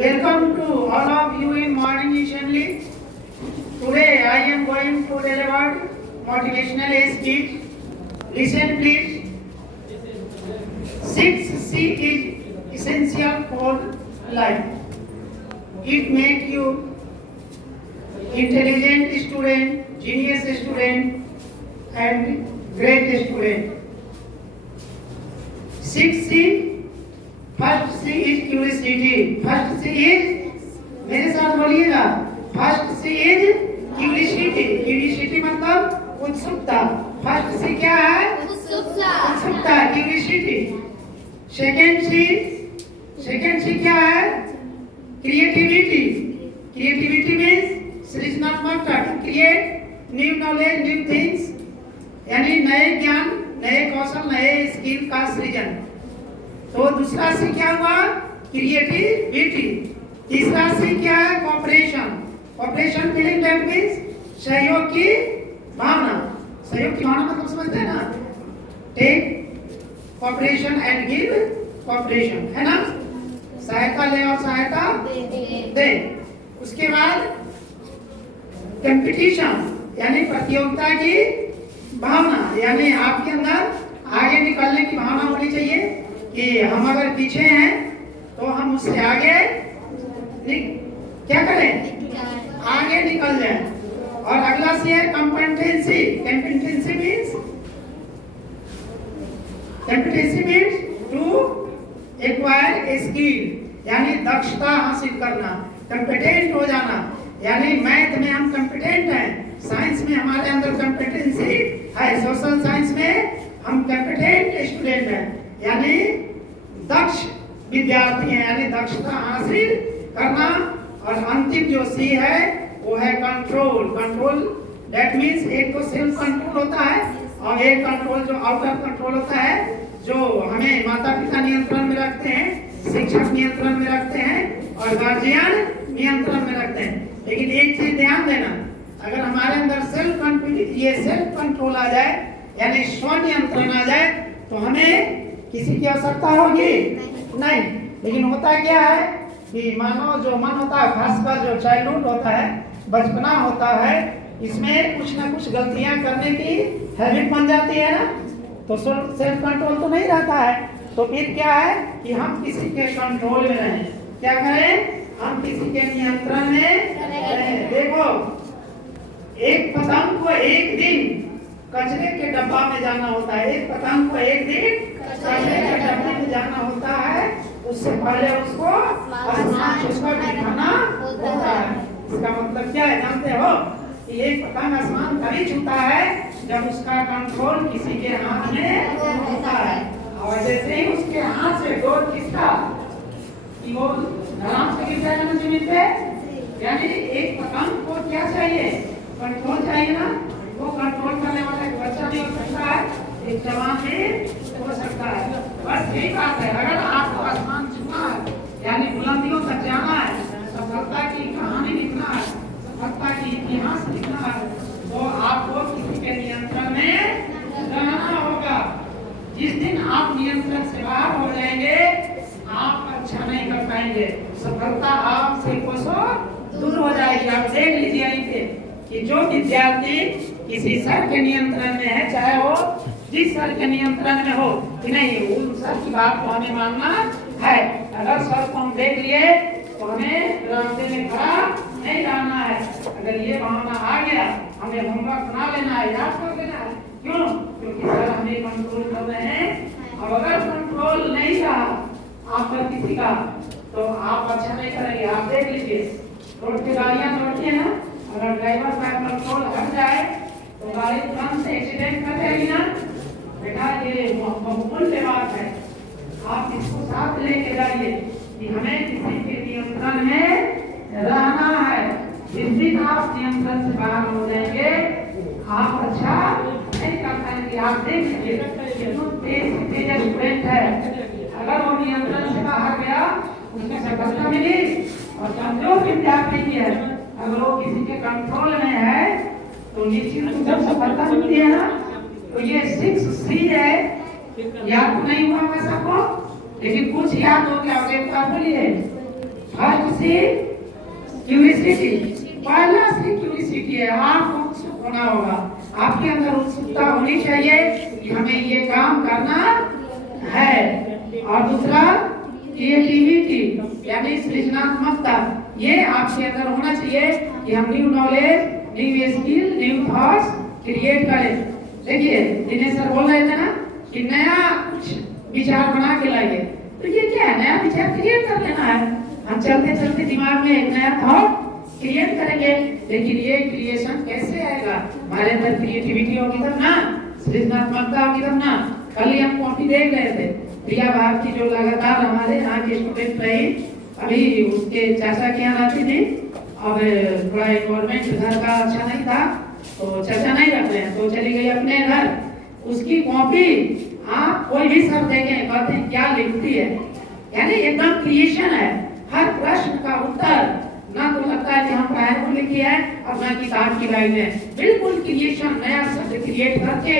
Welcome to all of you in morning assembly. Today I am going to deliver motivational speech. Listen please. 6C is essential for life. It makes you intelligent student, genius student and great student. 6C. First C is curiosity. First C is, मेरे साथ बोलिएगा, first C is curiosity. Curiosity मतलब उत्सुकता. First सी क्या है? उत्सुकता, curiosity. Second C क्या है? क्रिएटिविटी. क्रिएटिविटी मीन्स सृजनात्मकता. To create new knowledge, new things, यानी नए ज्ञान, नए कौशल, नए स्किल का सृजन. तो दूसरा सी क्या हुआ? क्रिएटिविटी. तीसरा सी क्या है? Cooperation. Cooperation feeling that means सहयोग की भावना. सहयोग की भावना मतलब समझते हैं ना? Take cooperation and give cooperation, है ना? सहायता ले और सहायता दे. उसके बाद कंपटीशन यानी प्रतियोगिता की भावना, यानी आपके अंदर आगे निकलने की भावना होनी चाहिए कि हम अगर पीछे हैं तो हम उससे आगे क्या करें? आगे निकल जाएं. और अगला सी है competency. Competency means to acquire a skill, यानी दक्षता हासिल करना, कॉम्पिटेंट हो जाना. यानी मैथ में हम कॉम्पिटेंट हैं, साइंस में हमारे अंदर कॉम्पिटेंसी है, सोशल साइंस में हम कॉम्पिटेंट स्टूडेंट हैं, यानी दक्ष विद्यार्थी हैं, यानी दक्षता हासिल करना. और अंतिम जो सी है वो है कंट्रोल. कंट्रोल दैट मींस एक तो सेल्फ कंट्रोल होता है और एक कंट्रोल जो आउटर कंट्रोल होता है, जो हमें माता पिता नियंत्रण में रखते हैं, शिक्षक नियंत्रण में रखते हैं और गार्जियन नियंत्रण में रखते हैं. लेकिन एक चीज ध्यान देना, अगर हमारे अंदर सेल्फ कंट्रोल आ जाए, यानी स्व नियंत्रण आ जाए, तो हमें किसी की आवश्यकता होगी नहीं. लेकिन होता क्या है कि मानव जो मन होता है, खासकर जो चाइल्डहुड होता है, बचपना होता है, इसमें कुछ ना कुछ गलतियां करने की हैबिट बन जाती है ना. तो सेल्फ कंट्रोल तो नहीं रहता है. तो फिर क्या है कि हम किसी के कंट्रोल में रहें. क्या करें? हम किसी के नियंत्रण में रहें. देखो, एक पतंग को एक दिन कचरे के डब्बा में जाना होता है. एक पतंग को एक दिन कचरे के डब्बे में जाना होता है. उससे पहले उसको आसमान छूकर दिखाना होता है. इसका मतलब क्या है जानते हो? कि एक पतंग आसमान तभी छूता है जब उसका कंट्रोल किसी के हाथ में होता है. और जैसे ही उसके हाथ से डोर खिसका कि वो आराम से गिर जाएगा ना जमीन पे. यानी एक पतंग को क्या चाहिए? कंट्रोल चाहिए ना. वो कंट्रोल करने वाला एक बच्चा भी हो सकता है, एक जवान भी हो सकता है. बस यही बात है. अगर आपको आसमान छूना है, यानी बुलंदियों तक जाना है, सफलता की कहानी लिखना है, सफलता की इतिहास लिखना है, तो आपको किसी के नियंत्रण में रहना होगा. जिस दिन आप नियंत्रण से बाहर हो जाएंगे, आप अच्छा नहीं कर पाएंगे. सफलता आपसे कोसों दूर हो जाएगी. आप देख लीजिए यहीं पे कि जो विद्यार्थी किसी सर के नियंत्रण में है, चाहे वो जिस सर के नियंत्रण में हो कि नहीं, उन सर की बात को हमें मानना है. अगर सर को हम देख लिए तो हमें रास्ते में खड़ा नहीं रहना है. अगर ये भावना आ गया, हमें होमवर्क बना लेना है, याद कर लेना है. क्यों? क्योंकि सर हमें कंट्रोल कर रहे हैं. और अगर कंट्रोल नहीं रहा आप पर किसी का, तो आप अच्छा नहीं करेंगे. आप देख लीजिए, रोड की गाड़ियां दौड़ती है ना, अगर ड्राइवर का कंट्रोल हट जाए तो गाड़ी तुरंत से एक्सीडेंट कर जाएगी ना. बेटा ये बहुमूल्य बात है. आप इसको साथ लेके जाइए कि हमें किसी के नियंत्रण में रहना है. जिस दिन आप नियंत्रण से बाहर हो जाएंगे, आप अच्छा नहीं कर पाएंगे. आप देख लीजिए तेज स्टूडेंट है, अगर वो नियंत्रण से बाहर गया, उसमें सफलता मिली. और कमजोर विद्यार्थी की है, अगर वो किसी के कंट्रोल में है तो निश्चित रूप से सफलता मिलती है ना. तो ये 6C है. याद तो नहीं हुआ मैं सबको, लेकिन कुछ याद हो गया. बोलिए फर्स्ट से क्यूरियोसिटी, पहला से क्यूरियोसिटी है, आपको उत्सुक होना होगा, आपके अंदर उत्सुकता होनी चाहिए कि हमें ये काम करना है। और दूसरा क्रिएटिविटी यानी सृजनात्मकता, ये आपके अंदर होना चाहिए कि हम new knowledge, new skill, new thoughts create करें। देखिए दिनेश सर बोल रहे थे ना कि नया कुछ विचार बना के लाइए, तो ये क्या है, नया विचार क्रिएट कर लेना है। हम चलते चलते दिमाग में एक नया थॉट क्रिएट करेंगे, लेकिन ये क्रिएशन कैसे आएगा, हमारे अंदर क्रिएटिविटी होगी तब ना, सृजनात्मकता होगी तब ना। कल ही हम कॉपी देख रहे थे, प्रिया भारती जो लगातार हमारे यहाँ की स्टूडेंट रही, अभी उसके चाचा के यहाँ रहती थी, अब थोड़ा गवर्नमेंट घर का अच्छा नहीं था तो चाचा नहीं रख रहे हैं, तो चली गई अपने घर। उसकी कॉपी आप कोई भी शब्द देखें, कहते हैं क्या लिखती है, यानी एकदम क्रिएशन है। हर प्रश्न का उत्तर ना तो लगता है कि हम पढ़ाई को लिखी है और ना किताब की लाइन है, बिल्कुल क्रिएशन, नया शब्द क्रिएट करके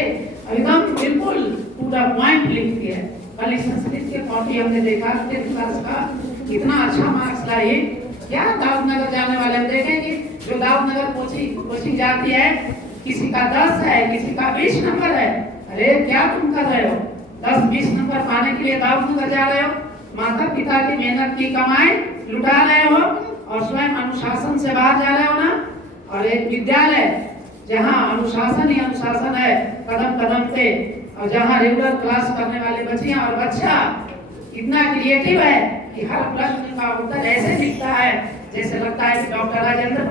एकदम बिल्कुल टू द पॉइंट लिखती है। कल संस्कृत के कॉपी हमने देखा 10th क्लास का, कितना अच्छा मार्क्स लाई। क्या दाऊदनगर जाने वाले हम देखेंगे, जो दाऊदनगर कोचिंग जाती है, किसी का 10 है, किसी का 20 नंबर है। अरे क्या तुम कर रहे हो, 10-20 नंबर पाने के लिए दाऊदनगर जा रहे हो, माता पिता की मेहनत की कमाई लुटा रहे हो और स्वयं अनुशासन से बाहर जा रहे हो ना। और एक विद्यालय जहाँ अनुशासन ही अनुशासन है कदम कदम पे, और जहाँ रेगुलर क्लास करने वाले बच्चियां और बच्चा इतना क्रिएटिव है कि हर प्रश्न का उत्तर ऐसे दिखता है जैसे लगता है कि डॉक्टर राजेंद्र